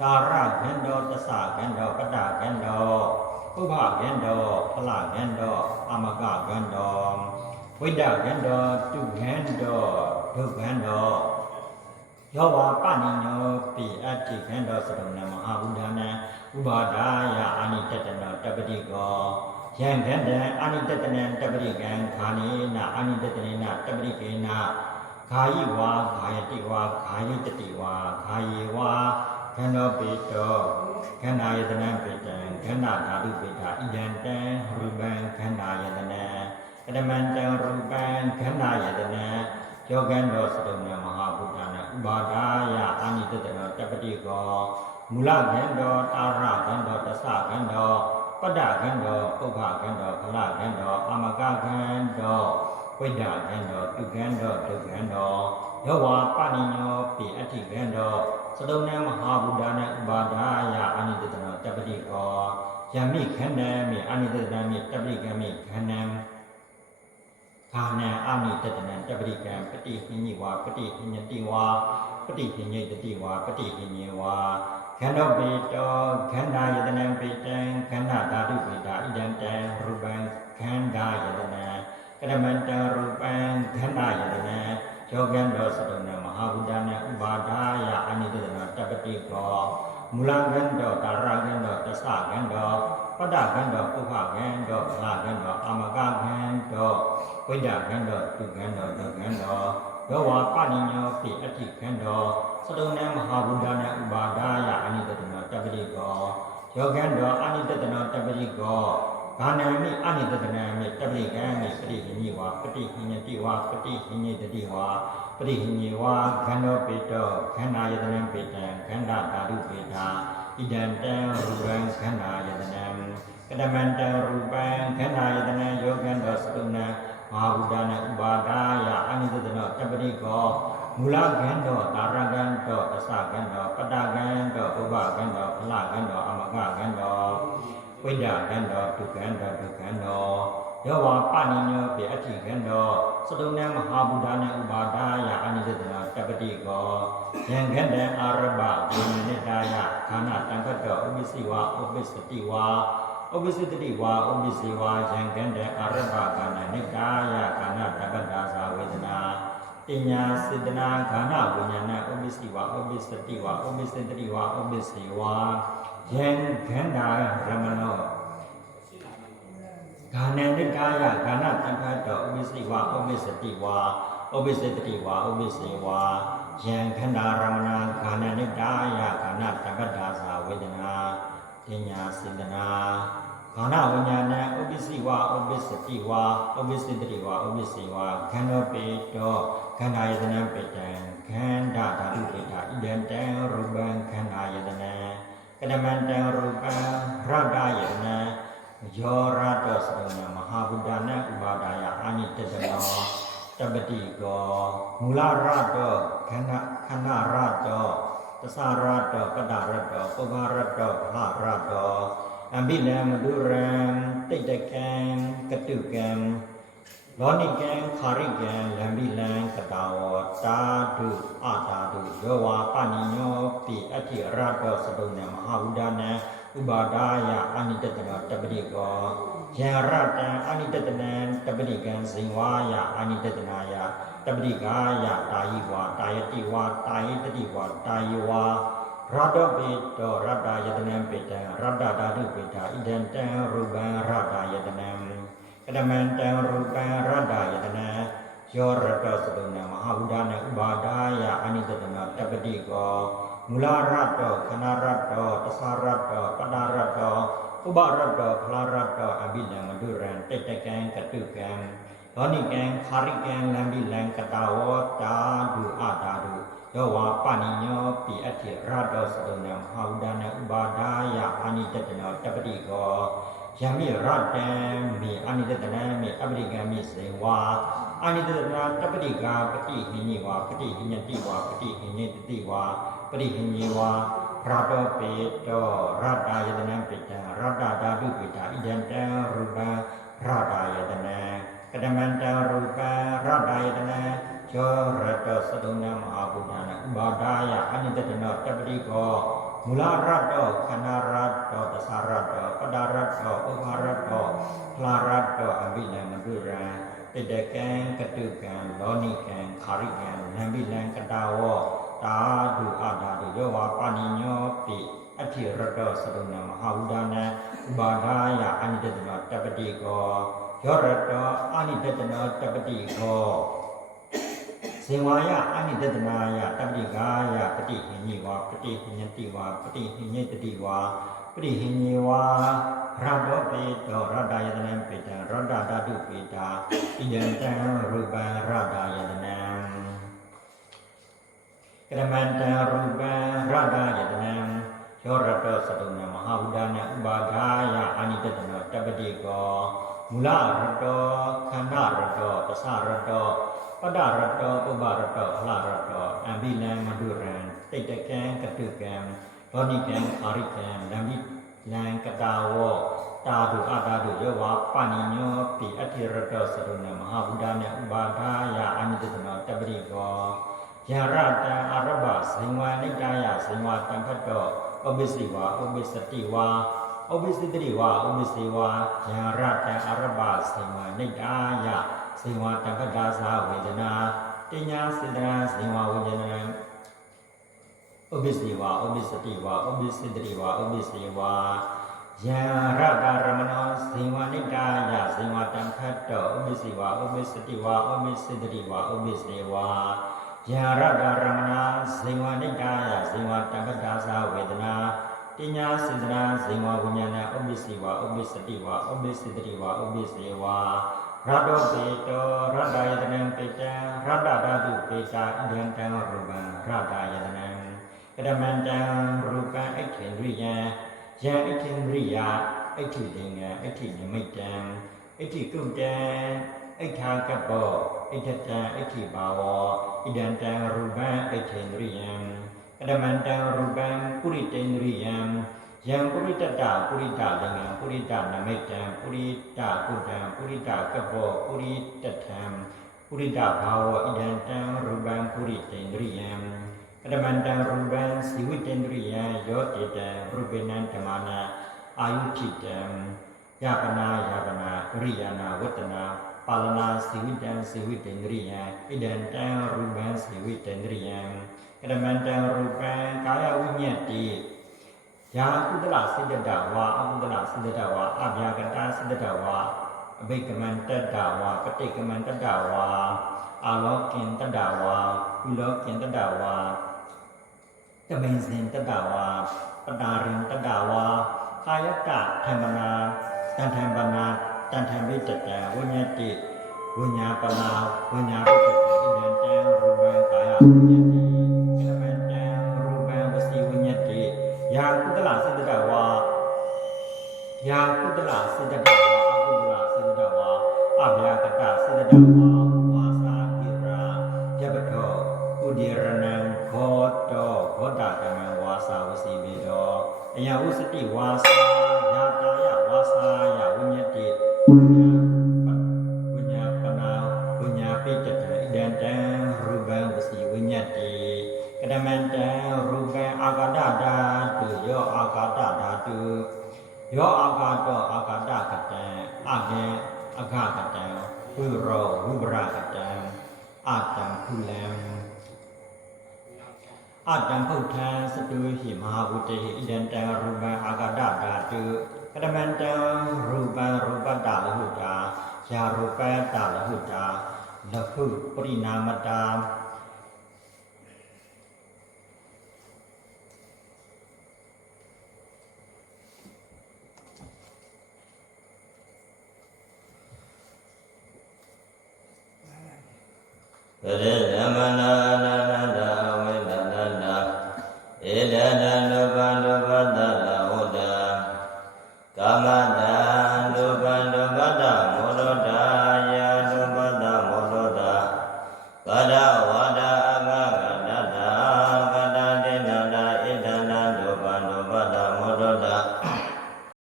ตาระเงินดอตสาเงินดอปดาเงินดออุบะเงินดอพละเงินดออมกะเงินดอวิดาเงินดอตุเงินดอทุเงินดอယောဝပနိညောပိအတ္တိခန္ဓာစရဏမဟာဗုဒ္ဓနာဥပါဒာယအာနိတတနောတပတိကောယံခန္ဓာအာနိတတနံတပတိကံခာနိနာအာနိတတနေနတပတိကေနခာယိဝါခာယတိဝါခာယိတတိဝါခာယေဝါခန္ဓာပေတောခန္ဓာယတနံပေတံခန္ဓာဓာတုပေတာဣဒံတံရူပံခန္ဓာယတနံကတမံတံရူပံခန္ဓာယတနံယောဂန္တောစတုံနမဟာဗုဒ္ဓနာဥပါဒာယအာနိတတနောတပတိကောမူလခန္ဓာတာရခန္ဓာတသခန္ဓာပတ္တခန္ဓာပုဗ္ဗခန္ဓာဖလခန္ဓာအာမကခန္ဓာဝိဒ္ဓခန္ဓာတုခန္ဓာဒုက္ခန္ဓာယောဝပနိညောပိအတ္တိခန္ဓာစတုံနမဟာဗုဒ္ဓနာဥပါဒာယအာနိတတနောတပတိကောယမိခန္ဓာမိအာနိတတမိတပတိကမိခန္ဓာခာနံအာနိတတနံတပတိကံပတိဟိညိဝါပတိဟိညတိဝါပတိဟိညိတတိဝါပတိဟိညေဝါခန္ဓာပေတောခန္ဓာယတနံပေတံခန္ဓာဓာတုပေတာဣဒံတံရူပံခန္ဓာယတနံကရမန္တံရူပံခန္ဓာယတနံယောဂန္တောစတုံနမဟာဗုဒ္ဓနာဥပါဒာယအာနိတတနောတပတိကောမူလခန္ဓာတာရခန္ဓာတသခန္ဓာပတ္တခန္ဓာပုဗ္ဗခန္ဓာဖလခန္ဓာအာမကခန္ဓာဝိဒ္ဓခန္ဓာတုခန္ဓာဒုက္ခန္ဓာယောဝပနိညောပိအတ္တိခန္ဓာစတုံနမဟာဗုဒ္ဓနာဥပါဒာယအာနိတတနောတပတိကောယောဂန္တောအာနိတတနောတပတိကောဘာနံမိအာနိတတနံမိတပတိကံမိပတိဟိညိဝါပတိဟိညတိဝါပတိဟိညိတတိဝါပတိဟိညေဝါခန္ဓာပေတောခန္ဓာယတနံပေတံခန္ဓာဓာတုပေတာဣဒံတံရူပံခန္ဓာယတနံကတမန္တံရူပံခန္ဓာယတနံယောဂန္တောစတုံနံမဟာဗုဒ္ဓနာဥပါဒာယအာနိတတနောတပတိကောမူလခန္ဓာတာရခန္ဓာအစခန္ဓာပတ္တခန္ဓာဥပခန္ဓာဖလခန္ဓာအမကခန္ဓာဝိဒ္ဓခန္ဓာဒုက္ခန္ဓာဒုက္ခန္ဓာယောဝပနိညောပိအတ္တိခန္ဓာစတုံနမဟာဗုဒ္ဓနာဥပါဒာယအာနိတတနောတပတိကောယံခန္ဓာအာရဘဝိနိတာယခန္ဓာတံခတ်တောဥပ္ပစီဝါဥပ္ပစ္စတိဝါဥပ္ပစ္စတိဝါဥပ္ပစီဝါယံခန္ဓာအာရဘခန္ဓာနိတာယခန္ဓာတပ္ပဒါသဝေဒနာပညာစေတနာခန္ဓာဝိညာဏဥပ္ပစီဝါဥပ္ပစ္စတိဝါဥပ္ပစ္စတိဝါဥပ္ပစီဝါယံခန္ဓာရမနောခန္ဓာနိတာယခန္ဓာတံခတ်တောဥပ္ပစီဝါဥပ္ပစ္စတိဝါဥပ္ပစ္စတိဝါဥပ္ပစီဝါယံခန္ဓာရမဏခန္ဓာနိတာယခန္ဓာတပ္ပဒါသဝေဒနာပညာစေတနာခန္ဓာဝိညာဏဥပ္ပစီဝါဥပ္ပစ္စတိဝါဥပ္ပစ္စတိဝါဥပ္ပစီဝါခန္ဓာပေတောခန္ဓာယတနံပေတံခန္ဓာဓာတုပေတာဣဒံတံရူပံခန္ဓာယတနံကတမန္တံရူပံရတ္တယတနံယောရတ္တစတုံနမဟာဗုဒ္ဓနာဥပါဒာယအာနိတတနောတပတိကောမူလရတ္တခန္ဓာရတ္တသစရတ္တပတ္တရတ္တပုဗ္ဗရတ္တဖလရတ္တအဘိနမဒုရံတိတ္တကံကတုကံလောနိကံခာရိကံလံဘိလံကတဝတာတုအာတာတုယောဝပနိညောပိအတ္တိရတ္တစတုံနမဟာဗုဒ္ဓနာဥပါဒာယအာနိတတနောတပတိကောယံရတံအာနိတတနံတပတိကံဇိဝါယအာနိတတနာယတပတိကာယတာယိဝါတာယတိဝါတာယတတိဝါတာယဝါရတ္တပေတောရတ္တယတနံပေတံရတ္တဓာတုပေတာဣဒံတံရူပံရတ္တယတနံကတမန္တံရူပံရတ္တယတနံယောရတ္တစတုံနမဟာဗုဒ္ဓနာဥပါဒာယအာနိတတနောတပတိကောမူလရတ္တခန္ဓာရတ္တသစရတ္တပတ္တရတ္တဥပရတ္တဖလရတ္တအဘိဓမ္မဒုရံတိတ္တကံကတုကံလောနိကံခာရိကံလံဘိလံကတဝတာဒုအာတာဒုယောဝပနိညောပိအတ္တိရတ္တစတုံနမဟာဗုဒ္ဓနာဥပါဒာယအာနိတတနောတပတိကောယမိရတ္တံမိအာနိတတနံမိအပရိကံမိစေဝါအာနိတတနာတပတိကာပတိဟိညိဝါပတိဟိညတိဝါပတိဟိညတတိဝါပရိဟိညေဝါရတ္တပေတောရတ္တယတနံပေတံရတ္တဓာတုပေတာဣဒံတံရူပံရတ္တယတနံကတမန္တံရူပံရတ္တယတနံယောရတ္တစတုံနမဟာဗုဒ္ဓနာဥပါဒာယအာနိတတနောတပတိကော မူလရတ္တောခန္ဓာရတ္တောတသရတ္တောပဒရတ္တောဥပါရတ္တောဖလာရတ္တောအဘိလံမတုရံတိတကံကတုကံလောနိကံခာရိကံနံဘိလံကတာဝောတာဒုအာတာဒုယောဝါပါဏိညောပိအထိရတ္တောသရုဏမဟာဝုဒနာဥပါဒာယအနိတတနောတပတိကောယောရတ္တောအနိတတနောတပတိကောဇင်ဝါယအနိတတနာယတပတိကာယပတိဟိညိဝါပတိဟိညတိဝါပတိဟိညတတိဝါပတိဟိညေဝါရတ္တောပေတောရတ္တယတနံပေတံရတ္တဓာတုပေတာဣယံတံရူပံရတ္တယတနံကရမန္တံရူပံရတ္တယတနံယောရတ္တောသတုဏမဟာဝုဒနာဥပါဒာယအနိတတနောတပတိကောမူလရတ္တောခန္ဓာရတ္တောပသရတ္တောပဒရတ္တောဥပါရတ္တောဖလရတ္တောအဘိလံမတုရံတိတကံကတုကံလောနိကံခာရိကံလံဘိလံကတာဝောတာဒုအာတာဒုယောဝါပါဏိညောပိအထိရတ္တောသရုဏမဟာဝုဒနာဥပါဒာယအနိတတနောတပတိကောယရတံအရဘဇိဝနိကာယဇိဝတံဖတ်တောဩဘိစိဝါဩဘိစတိဝါဩဘိစတိဝါဩဘိစေဝါယရတံအရဘဇိဝနိကာယဇိဝတံဖတ်တာသာဝေဒနာတညာစေတနာဇိဝဝေဒနာဩဘိစေဝါဩဘိစတိဝါဩဘိစတိဝါဩဘိစေဝါယရတရမနောဇိဝနိကာယဇိဝတံဖတ်တောဩဘိစေဝါဩဘိစတိဝါဩဘိစတိဝါဩဘိစေဝါယရတရမနာဇိဝနိကာယဇိဝတံဖတ်တာသာဝေဒနာတညာစေတနာဇိဝဝိညာဏဩဘိစေဝါဩဘိစတိဝါဩဘိစတိဝါဩဘိစေဝါရတ္တောပေတောရတ္တယတနံပေတံရတ္တဓာတုပေတာဣဒံတံရူပံရတ္တယတနံကရမန္တံရူပံအိဋ္ဌိရိယံယံအိဋ္ဌိရိယအိဋ္ဌိလင်္ဂံအိဋ္ဌိနိမိတံအိဋ္ဌိကုတံအိဋ္ဌာကပ္ပောအိဋ္ဌတံအိဋ္ဌိဘာဝောဣဒံတံရူပံအိဋ္ဌိရိယံကရမန္တံရူပံပုရိတေန္ဒရိယံယံပုရိတတပုရိတလင်္ဂံပုရိတနမိတံပုရိတကုတံပုရိတကပ္ပောပုရိတထံပုရိတဘာဝဣဒံတံရူပံပုရိတေန္ဒရိယံကရမန္တံရူပံစီဝိတေန္ဒရိယံယောတိတံရူပေနံဓမ္မနာအာယုထိတံယပနာယပနာကရိယာနာဝတ္တနာပါလနာစီဝိတံစီဝိတေန္ဒရိယံဣဒံတံရူပံစီဝိတေန္ဒရိယံကရမန္တံရူပံကာယဝိညတ္တိယာကုတလစိတ္တဝါအကုတလစိတ္တဝါအဗျာကတစိတ္တဝါအဘိကမန္တတဝါပတိကမန္တတဝါအာလောကိန္တတဝါကုလောကိန္တတဝါတမိန်စင်တတဝါပတာရင်တတဝါကာယကဓမ္မနာတန်ထံပနာတန်ထံဘိတတံဝိညတိဝိညာပနာဝိညာဘိတတံဣဒံတံရူပံကာယဝိညတိကရမန္တံရူပံဝစီဝိညတိယာကုတလစိတ္တဝါယာကုတလစိတ္တဝါအကုတလစိတ္တဝါအဗျာကတစိတ္တဝါဝါစာကိရာယဘတောဥဒိရဏံခောတောဘောဓကမံဝါစာဝစီဘေတောအယဝုစတိဝါစာယာတာယဝါစာယဝိညတိဝိညာပနာဝိညာပိတတံဣဒံတံရူပံဝစီဝိညတိကရမန္တံရူပံအာဂတဓာတုယောအာဂတဓာတုယောအာဂတောအာဂတကတံအဂံအဂကတံဝိရောဝိပရကတံအတံကုလံအတံဖုထံစတုဟိမဟာဝုတေဟိဣဒံတံရူပံအာဂတဓာတုကရမန္တံရူပံရူပတ္တလဟုတာယာရူပတ္တလဟုတာလဟုပရိနာမတာပရိသမနာ